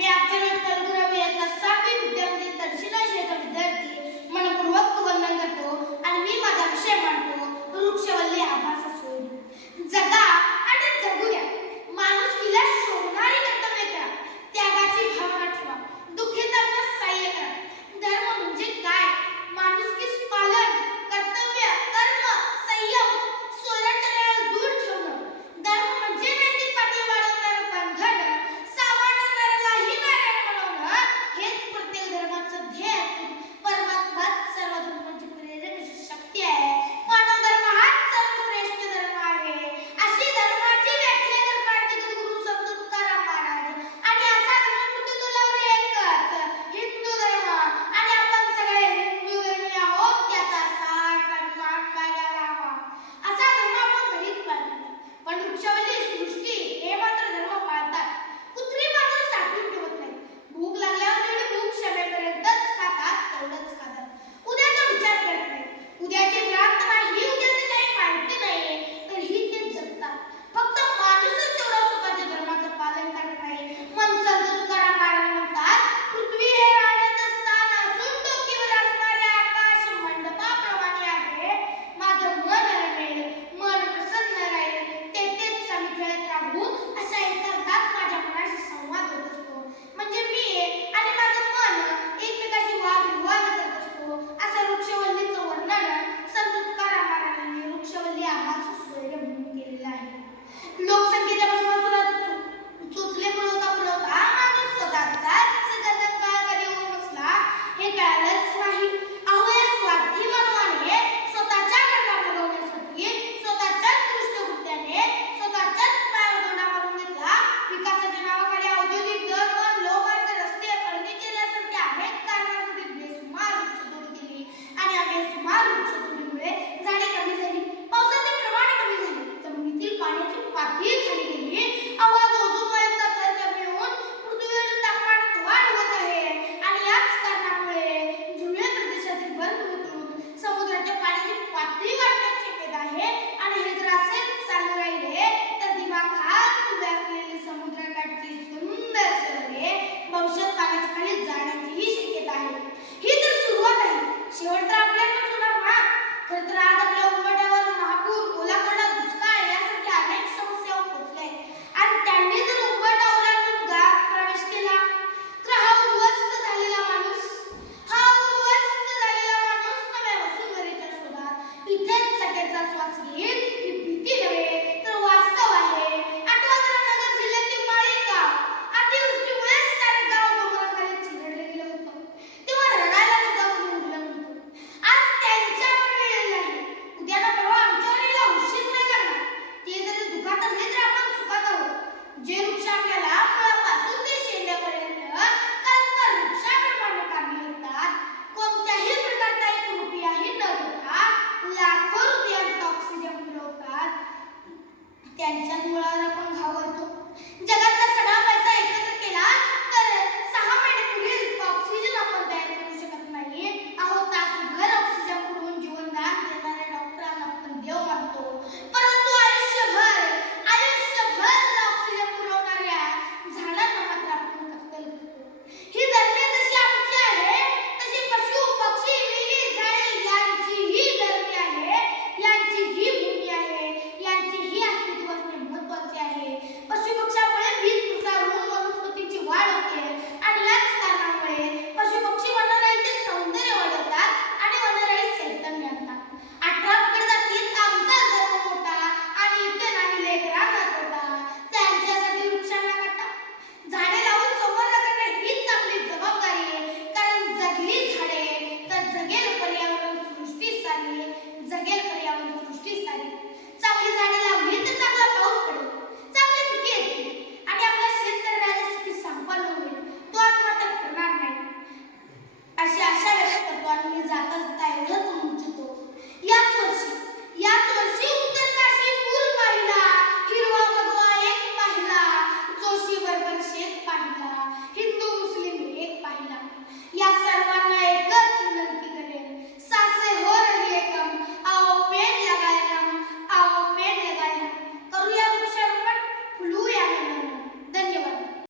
Mi-a to pentru mine că să शेवट तर आपल्याला तुला खरं तर आज आपल्या त्यांच्या मुळावर आपण घावरतो जगातला सगळा